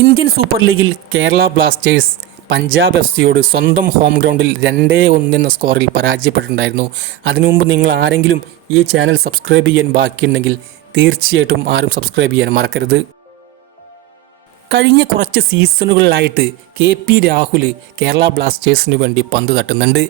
Indian super ലീഗിൽ Kerala Blasters Punjab F സിയോട് സ്വന്തം home ഗ്രൗണ്ടിൽ 2-1 എന്ന സ്കോറിൽ പരാജയപ്പെട്ടിട്ടുണ്ടായിരുന്നു. അതിനു മുമ്പ് നിങ്ങൾ ആരെങ്കിലും ഈ ചാനൽ സബ്സ്ക്രൈബ് ചെയ്യാൻ ബാക്കിയുണ്ടെങ്കിൽ തീർച്ചയായിട്ടും ആരും സബ്സ്ക്രൈബ് ചെയ്യാൻ മറക്കരുത്. കഴിഞ്ഞ കുറച്ച് സീസണുകളിലായിട്ട് KP രാഹുൽ കേരള ബ്ലാസ്റ്റേഴ്സിന് വേണ്ടി പന്ത് തട്ടുന്നുണ്ട്.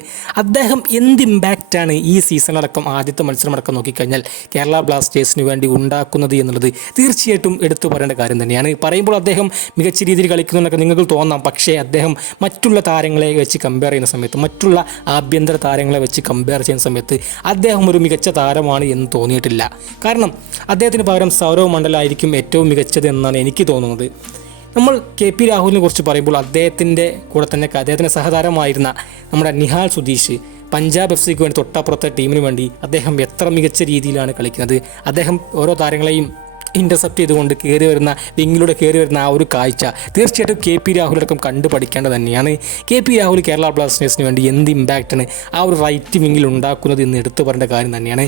അദ്ദേഹം എന്ത് ഇമ്പാക്റ്റാണ് ഈ സീസണടക്കം ആദ്യത്തെ മത്സരമടക്കം നോക്കിക്കഴിഞ്ഞാൽ കേരള ബ്ലാസ്റ്റേഴ്സിന് വേണ്ടി ഉണ്ടാക്കുന്നത് എന്നുള്ളത് തീർച്ചയായിട്ടും എടുത്തു പറയേണ്ട കാര്യം തന്നെയാണ്. പറയുമ്പോൾ അദ്ദേഹം മികച്ച രീതിയിൽ കളിക്കുന്നുണ്ടെന്നൊക്കെ നിങ്ങൾക്ക് തോന്നാം. പക്ഷേ അദ്ദേഹം മറ്റുള്ള താരങ്ങളെ വെച്ച് കമ്പയർ ചെയ്യുന്ന സമയത്ത്, മറ്റുള്ള ആഭ്യന്തര താരങ്ങളെ വെച്ച് കമ്പയർ ചെയ്യുന്ന സമയത്ത് അദ്ദേഹം ഒരു മികച്ച താരമാണ് എന്ന് തോന്നിയിട്ടില്ല. കാരണം അദ്ദേഹത്തിന് പകരം സൗരവ് മണ്ഡലായിരിക്കും ഏറ്റവും മികച്ചത് എന്നാണ് എനിക്ക് തോന്നുന്നത്. നമ്മൾ KP രാഹുലിനെ കുറിച്ച് പറയുമ്പോൾ അദ്ദേഹത്തിൻ്റെ കൂടെ തന്നെ അദ്ദേഹത്തിൻ്റെ സഹതാരമായിരുന്ന നമ്മുടെ നിഹാൽ സുധീഷ് പഞ്ചാബ് FC വേണ്ടി തൊട്ടപ്പുറത്തെ ടീമിന് വേണ്ടി അദ്ദേഹം എത്ര മികച്ച രീതിയിലാണ് കളിക്കുന്നത്. അദ്ദേഹം ഓരോ താരങ്ങളെയും ഇൻ്റർസെപ്റ്റ് ചെയ്തുകൊണ്ട് വിങ്ങിലൂടെ കയറി വരുന്ന ആ ഒരു കാഴ്ച തീർച്ചയായിട്ടും KP രാഹുലടക്കം കണ്ടു പഠിക്കേണ്ടത് തന്നെയാണ്. KP രാഹുൽ കേരള ബ്ലാസ്റ്റേഴ്സിന് വേണ്ടി എന്ത് ഇമ്പാക്റ്റാണ് ആ ഒരു റൈറ്റ് വിങ്ങിൽ ഉണ്ടാക്കുന്നത് എന്ന് എടുത്തു പറയേണ്ട കാര്യം തന്നെയാണ്.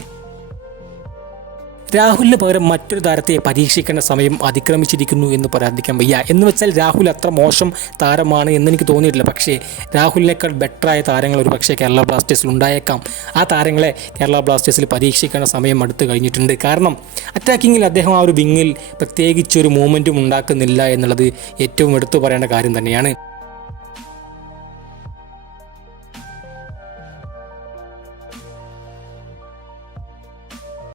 രാഹുലിന് പകരം മറ്റൊരു താരത്തെ പരീക്ഷിക്കേണ്ട സമയം അതിക്രമിച്ചിരിക്കുന്നു എന്ന് പറയാതിരിക്കാൻ വയ്യ. എന്ന് വെച്ചാൽ രാഹുൽ അത്ര മോശം താരമാണ് എന്നെനിക്ക് തോന്നിയിട്ടില്ല. പക്ഷേ രാഹുലിനേക്കാൾ ബെറ്ററായ താരങ്ങൾ ഒരു പക്ഷേ കേരള ബ്ലാസ്റ്റേഴ്സിൽ ഉണ്ടായേക്കാം. ആ താരങ്ങളെ കേരള ബ്ലാസ്റ്റേഴ്സിൽ പരീക്ഷിക്കേണ്ട സമയം അടുത്ത് കഴിഞ്ഞിട്ടുണ്ട്. കാരണം അറ്റാക്കിങ്ങിൽ അദ്ദേഹം ആ ഒരു വിങ്ങിൽ പ്രത്യേകിച്ചൊരു മൂവ്മെൻറ്റും ഉണ്ടാക്കുന്നില്ല എന്നുള്ളത് ഏറ്റവും എടുത്തു പറയേണ്ട കാര്യം തന്നെയാണ്.